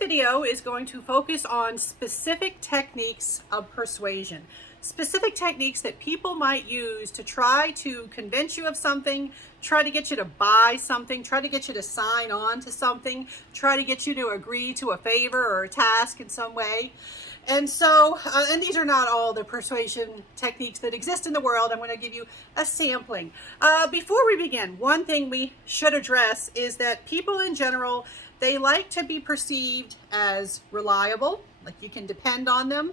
video is going to focus on specific techniques of persuasion. Specific techniques that people might use to try to convince you of something, try to get you to buy something, try to get you to sign on to something, try to get you to agree to a favor or a task in some way. And so, and these are not all the persuasion techniques that exist in the world. I'm going to give you a sampling. Before we begin, one thing we should address is that people in general, they like to be perceived as reliable, like you can depend on them,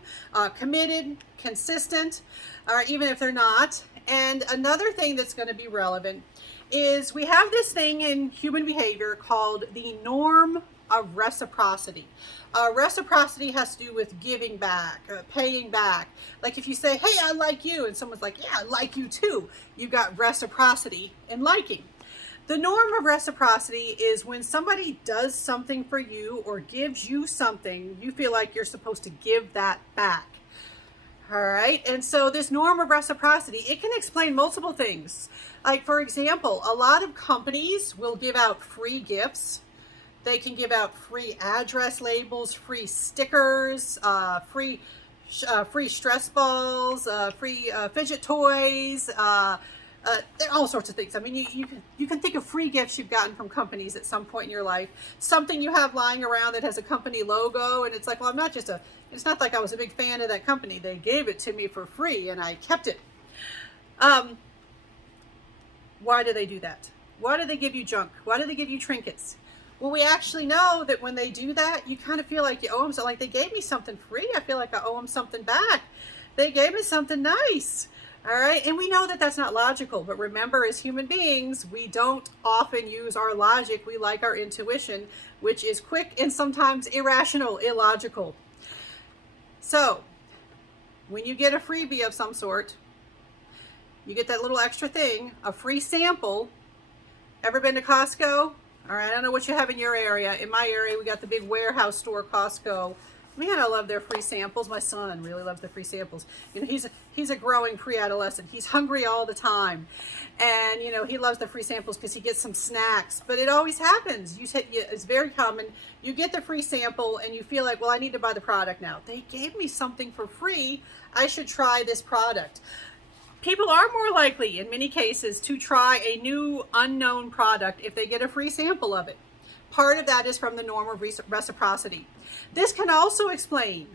committed, consistent, or even if they're not. And another thing that's going to be relevant is we have this thing in human behavior called the norm of reciprocity. Reciprocity has to do with giving back, paying back. Like if you say, hey, I like you, and someone's like, yeah, I like you too. You got reciprocity in liking. The norm of reciprocity is when somebody does something for you or gives you something, you feel like you're supposed to give that back. All right. And so this norm of reciprocity, it can explain multiple things. Like, for example, a lot of companies will give out free gifts. They can give out free address labels, free stickers, free stress balls, free fidget toys, all sorts of things. I mean, you can think of free gifts you've gotten from companies at some point in your life. Something you have lying around that has a company logo, and it's like, well, it's not like I was a big fan of that company. They gave it to me for free, and I kept it. Why do they do that? Why do they give you junk? Why do they give you trinkets? Well, we actually know that when they do that, you kind of feel like you owe them. So like, they gave me something free. I feel like I owe them something back. They gave me something nice. All right. And we know that that's not logical. But remember, as human beings, we don't often use our logic. We like our intuition, which is quick and sometimes irrational, illogical. So when you get a freebie of some sort, you get that little extra thing, a free sample. Ever been to Costco? All right, I don't know what you have in your area. In my area, we got the big warehouse store, Costco. Man, I love their free samples. My son really loves the free samples. You know, he's a growing pre-adolescent. He's hungry all the time. And, you know, he loves the free samples because he gets some snacks. But it always happens. It's very common. You get the free sample and you feel like, well, I need to buy the product now. They gave me something for free. I should try this product. People are more likely, in many cases, to try a new unknown product if they get a free sample of it. Part of that is from the norm of reciprocity. This can also explain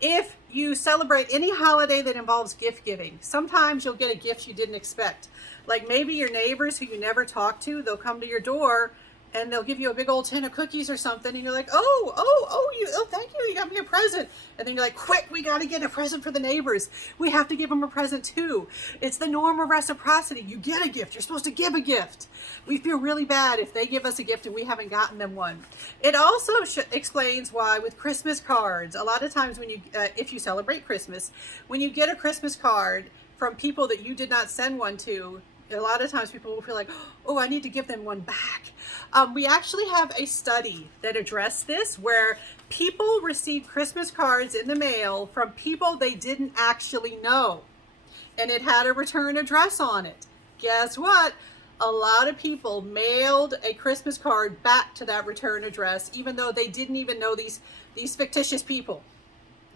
if you celebrate any holiday that involves gift giving. Sometimes you'll get a gift you didn't expect. Like maybe your neighbors who you never talk to, they'll come to your door and they'll give you a big old tin of cookies or something, and you're like, oh, thank you, you got me a present. And then you're like, quick, we got to get a present for the neighbors. We have to give them a present too. It's the norm of reciprocity. You get a gift, you're supposed to give a gift. We feel really bad if they give us a gift and we haven't gotten them one. It also explains why with Christmas cards, a lot of times when you, if you celebrate Christmas, when you get a Christmas card from people that you did not send one to, a lot of times people will feel like, oh, I need to give them one back. We actually have a study that addressed this where people received Christmas cards in the mail from people they didn't actually know. And it had a return address on it. Guess what? A lot of people mailed a Christmas card back to that return address, even though they didn't even know these fictitious people.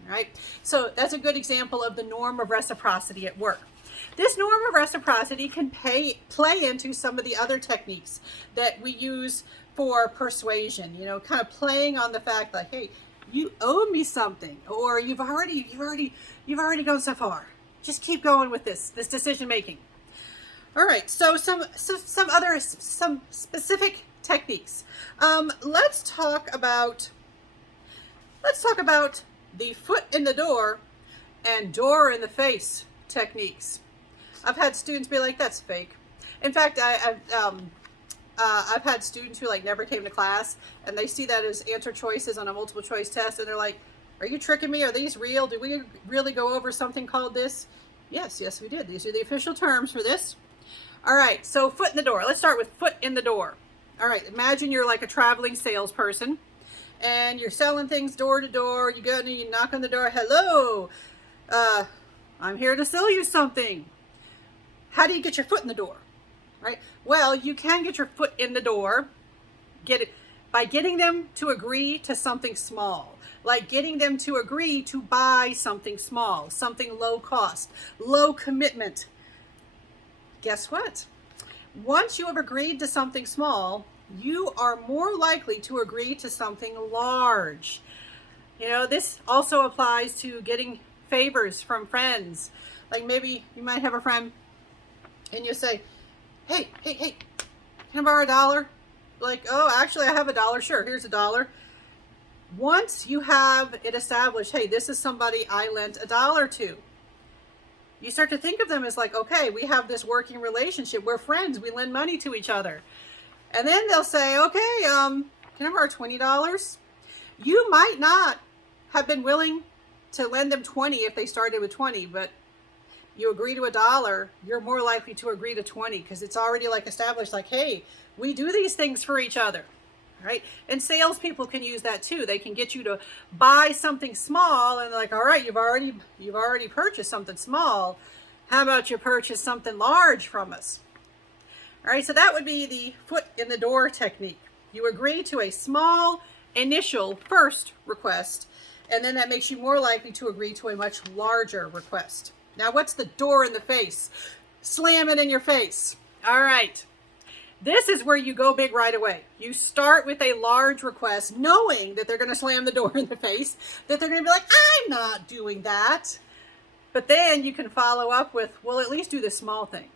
All right? So that's a good example of the norm of reciprocity at work. This norm of reciprocity can play into some of the other techniques that we use for persuasion, you know, kind of playing on the fact like, hey, you owe me something, or you've already gone so far. Just keep going with this decision making. All right, so some specific techniques. Let's talk about the foot in the door and door in the face techniques. I've had students be like, that's fake. In fact, I've had students who like never came to class and they see that as answer choices on a multiple choice test and they're like, are you tricking me? Are these real? Did we really go over something called this? Yes, we did. These are the official terms for this. All right, so foot in the door. Let's start with foot in the door. All right, imagine you're like a traveling salesperson and you're selling things door to door. You go and you knock on the door. Hello, I'm here to sell you something. How do you get your foot in the door? Right? Well, you can get your foot in the door, get by getting them to agree to something small, like getting them to agree to buy something small, something low cost, low commitment. Guess what? Once you have agreed to something small, you are more likely to agree to something large. You know, this also applies to getting favors from friends. Like maybe you might have a friend and you say, hey, can I borrow $1? Like, oh, actually I have $1. Sure, here's $1. Once you have it established, hey, this is somebody I lent $1 to, you start to think of them as like, okay, we have this working relationship. We're friends. We lend money to each other. And then they'll say, okay, can I borrow $20? You might not have been willing to lend them 20 if they started with 20, but you agree to $1, you're more likely to agree to 20 because it's already like established, like, hey, we do these things for each other, right? And salespeople can use that too. They can get you to buy something small and they're like, all right, you've already purchased something small. How about you purchase something large from us? All right, so that would be the foot in the door technique. You agree to a small initial first request, and then that makes you more likely to agree to a much larger request. Now, what's the door in the face? Slam it in your face. All right. This is where you go big right away. You start with a large request, knowing that they're going to slam the door in the face, that they're going to be like, I'm not doing that. But then you can follow up with, well, at least do the small thing.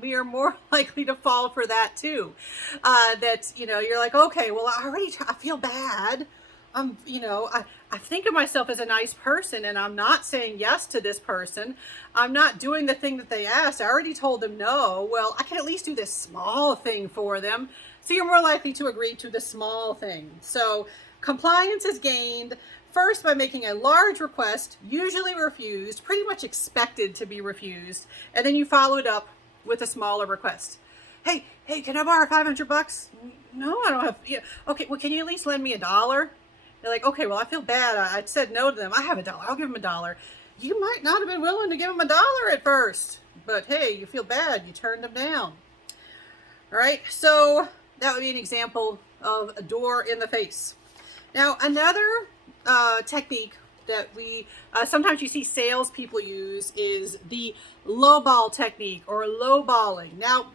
We are more likely to fall for that too. That, you're like, okay, well, I feel bad. I think of myself as a nice person and I'm not saying yes to this person. I'm not doing the thing that they asked. I already told them no. Well, I can at least do this small thing for them. So you're more likely to agree to the small thing. So compliance is gained first by making a large request, usually refused, pretty much expected to be refused. And then you follow it up with a smaller request. Hey, can I borrow $500? No, I don't have, okay, well, can you at least lend me $1? They're like, okay, well, I feel bad. I said no to them. I have $1. I'll give them $1. You might not have been willing to give them $1 at first, but hey, you feel bad. You turned them down. All right, so that would be an example of a door in the face. Now, another technique that we sometimes you see salespeople use is the lowball technique or lowballing. Now,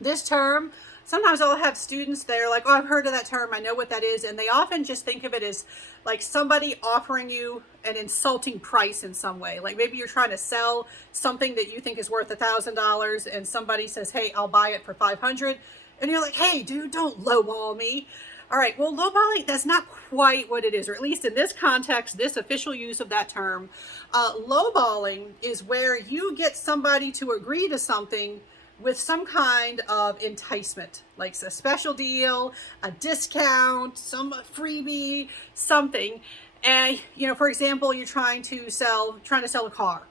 this term, sometimes I'll have students that are like, oh, I've heard of that term. I know what that is. And they often just think of it as like somebody offering you an insulting price in some way. Like maybe you're trying to sell something that you think is worth $1,000 and somebody says, hey, I'll buy it for $500. And you're like, hey, dude, don't lowball me. All right, well, lowballing, that's not quite what it is, or at least in this context, this official use of that term. Lowballing is where you get somebody to agree to something with some kind of enticement, like a special deal, a discount, some freebie, something. And, for example, you're trying to sell a car.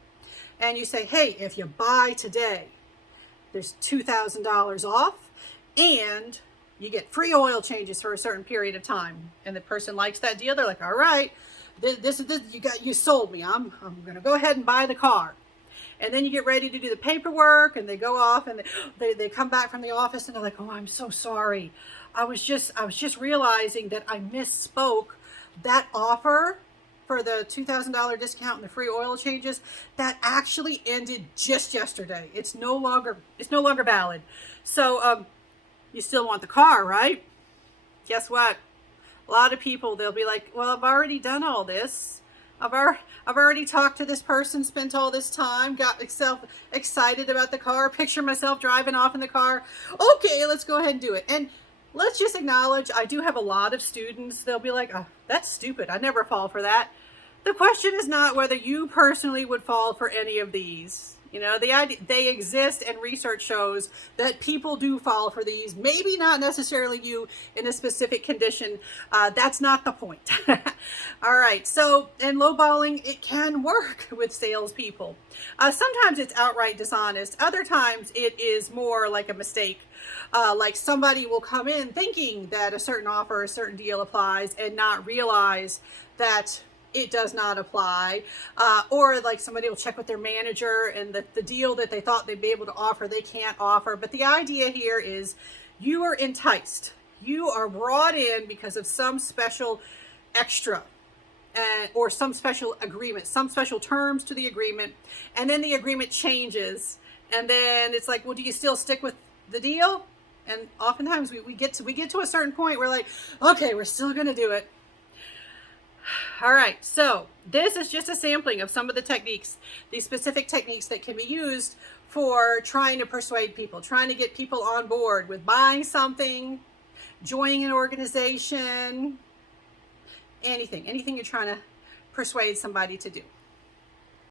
And you say, hey, if you buy today, there's $2,000 off, and you get free oil changes for a certain period of time. And the person likes that deal. They're like, all right, this you sold me. I'm going to go ahead and buy the car. And then you get ready to do the paperwork and they go off and they come back from the office and they're like, oh, I'm so sorry. I was just realizing that I misspoke. That offer for the $2,000 discount and the free oil changes, that actually ended just yesterday. It's no longer valid. So, you still want the car, right? Guess what? A lot of people, they'll be like, well, I've already done all this. I've already talked to this person, spent all this time, got myself excited about the car, picture myself driving off in the car. Okay, let's go ahead and do it. And let's just acknowledge, I do have a lot of students, they'll be like, oh, that's stupid. I never fall for that. The question is not whether you personally would fall for any of these. The idea, they exist, and research shows that people do fall for these. Maybe not necessarily you in a specific condition. That's not the point. All right. So, in lowballing, it can work with salespeople. Sometimes it's outright dishonest. Other times it is more like a mistake. Like somebody will come in thinking that a certain offer, a certain deal applies, and not realize that it does not apply, or like somebody will check with their manager and the deal that they thought they'd be able to offer, they can't offer. But the idea here is you are enticed. You are brought in because of some special extra, or some special agreement, some special terms to the agreement, and then the agreement changes, and then it's like, well, do you still stick with the deal? And oftentimes we get to a certain point, we're like, okay, we're still gonna do it. All right, so this is just a sampling of some of the techniques, these specific techniques that can be used for trying to persuade people, trying to get people on board with buying something, joining an organization, anything you're trying to persuade somebody to do.